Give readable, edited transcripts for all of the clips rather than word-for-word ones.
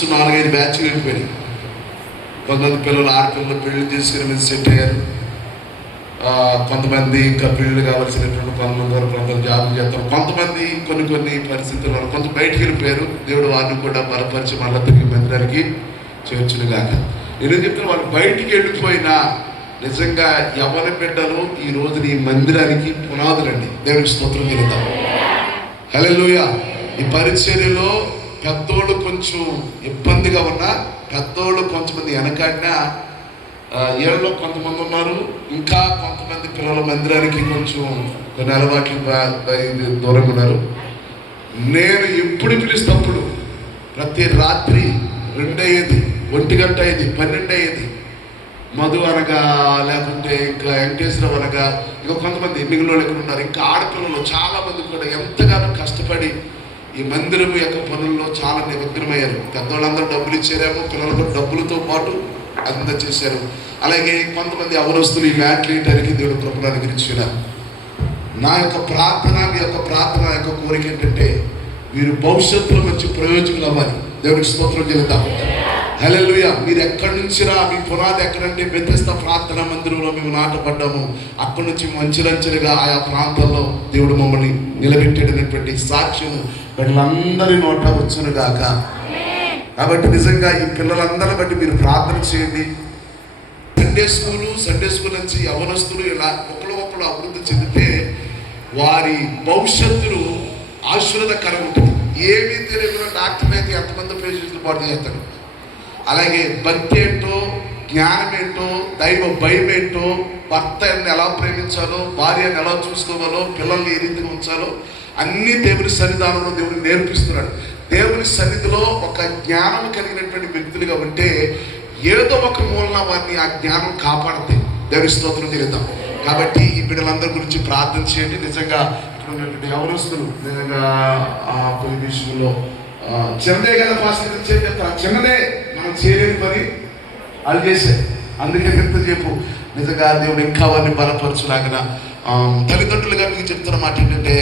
4-5 బ్యాచ్లు వెళ్ళిపోయినాయి. కొంతమంది పిల్లలు ఆడపిల్లలు పెళ్లి చేసుకుని మీద సెట్ అయ్యారు. కొంతమంది ఇంకా పెళ్లి కావాల్సినటువంటి కొంతమంది వరకు కొంతమంది జాబులు చేస్తారు. కొంతమంది కొన్ని పరిస్థితుల వల్ల కొంచెం బయటికి వెళ్ళిపోయారు. దేవుడు వారిని కూడా బలపరిచి మళ్ళీ తిరిగి మందిరానికి చేర్చును గాక. నేను చెప్తున్నా, వాళ్ళు బయటికి వెళ్ళిపోయినా నిజంగా యవ్వన బిడ్డలు ఈ రోజు ఈ మందిరానికి పునాదులండి. దేవునికి స్తోత్రం చెల్లిద్దాం. హల్లెలూయా. ఈ పరిచర్యలో పెద్దోళ్ళు కొంచెం ఇబ్బందిగా ఉన్నా, పెద్దోళ్ళు కొంతమంది వెనకాడినా, ఏళ్ళలో కొంతమంది ఉన్నారు. ఇంకా కొంతమంది పిల్లల మందిరానికి కొంచెం కొన్ని అలవాట్లు దూరంగా ఉన్నారు. నేను ఎప్పుడు పిలిస్తప్పుడు ప్రతి రాత్రి 2 అయ్యేది, 1 గంట అయ్యేది, 12 అయ్యేది. మధు అనగా, లేకుంటే ఇంకా వెంకటేశ్వరరావు అనగా, ఇంకా కొంతమంది మిగిలిన వాళ్ళు ఎక్కడ ఉన్నారు. ఇంకా ఆడపిల్లలు చాలా మంది కూడా ఎంతగానో కష్టపడి ఈ మందిరం యొక్క పనుల్లో చాలా నిమగ్నమయ్యారు. పెద్దవాళ్ళందరూ డబ్బులు ఇచ్చారేమో, పిల్లలకు డబ్బులతో పాటు అంత చేశారు. అలాగే కొంతమంది అవరస్తులు ఈ మ్యాట్లు వేయడానికి దేవుడు కృపను అనుగ్రహించారు. నా యొక్క ప్రార్థన, మీ యొక్క ప్రార్థన యొక్క కోరిక ఏంటంటే మీరు భవిష్యత్తులో మంచి ప్రయోజకులు అవ్వాలి. దేవుడికి స్తోత్రం చెల్లిద్దాం. హల్లెలూయా. మీరు ఎక్కడి నుంచి మీ పునాది ఎక్కడంటే బెతెస్దా ప్రార్థనా మందిరంలో మేము నాటపడ్డాము. అక్కడి నుంచి మంచులంచెలుగా ఆయా ప్రాంతాల్లో దేవుడు మమ్మల్ని నిలబెట్టేటటువంటి సాక్ష్యము వీళ్ళందరి నోట వచ్చును గాక. కాబట్టి నిజంగా ఈ పిల్లలందరిని బట్టి మీరు ప్రార్థన చేయండి. సండే స్కూల్ నుంచి యవనస్తులు ఇలా ఒకరు అభివృద్ధి చెందితే వారి భవిష్యత్తులు ఆశీర్వాదకరంగా ఉంటుంది. ఏమీ తెలియకుండా డాక్టర్ అయితే ఎంతమంది పేషెంట్లు పాటు చేస్తాడు. అలాగే భక్తి ఏంటో, జ్ఞానం ఏంటో, దైవ భయం ఏంటో, భర్తని ఎలా ప్రేమించాలో, భార్యను ఎలా చూసుకోవాలో, పిల్లల్ని ఏ రీతిగా ఉంచాలో అన్నీ దేవుని సన్నిధానంలో దేవుడిని నేర్పిస్తున్నాడు. దేవుని సన్నిధిలో ఒక జ్ఞానం కలిగినటువంటి వ్యక్తులుగా ఉంటే ఏదో ఒక మూలన వారిని ఆ జ్ఞానం కాపాడుతాయి. దేవుని స్తోత్రం చెల్లిద్దాం. కాబట్టి ఈ బిడ్డలందరి గురించి ప్రార్థన చేయండి. నిజంగా ఇక్కడ ఉన్నటువంటి యవనస్తులు నిజంగా కొన్ని విషయంలో చిన్నదే కదా పాస్టర్ చెప్తారు. చిన్నదే మనం చేయలేని పని అది చేసే. అందుకే ఎంత చెప్పు నిజంగా దేవుడు ఇంకా వారిని బలపరచులాగిన తల్లిదండ్రులుగా మీకు చెప్తున్న మాట ఏంటంటే,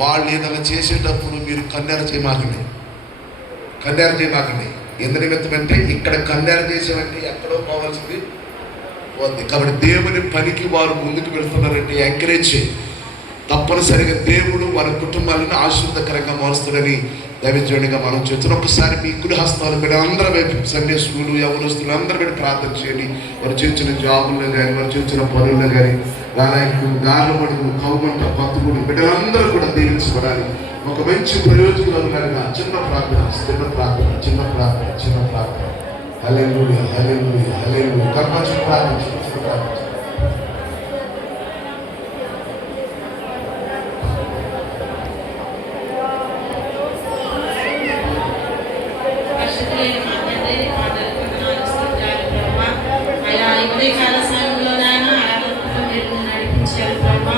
వాళ్ళు ఏదైనా చేసేటప్పుడు మీరు కన్నేర చేయమాకండి. ఎందు నిమిత్తం అంటే ఇక్కడ కన్నేర చేసేవంటే ఎక్కడో పోవాల్సింది పోద్ది. కాబట్టి దేవుని పనికి వారు ముందుకు వెళ్తున్నారంటే ఎంకరేజ్ చేయి. తప్పనిసరిగా దేవుడు వారి కుటుంబాలను ఆశీర్వాదకరంగా మారుస్తాడని దైవజనుడిగా మనం చేస్తున్నాం. ఒకసారి మీ కుడి హస్తాలు పెట్టి అందరూ వైపు సండే స్కూలు యవనస్తులు అందరూ పెట్టి ప్రార్థన చేయండి. వారు చేసిన జాబుల్లో కానీ, వారు చేసిన పనుల్లో కానీ, గాలమడుగు, కౌమంట, పత్తుగుడు బిడ్డలందరూ కూడా దీవించబడాలి. ఒక మంచి ప్రయోజకులు కలిగిన చిన్న ప్రార్థన. హల్లెలూయా, హల్లెలూయా, హల్లెలూయా. కర్మచి ప్రార్థించు. కాల సమయంలో నడిపించారు ప్రభా.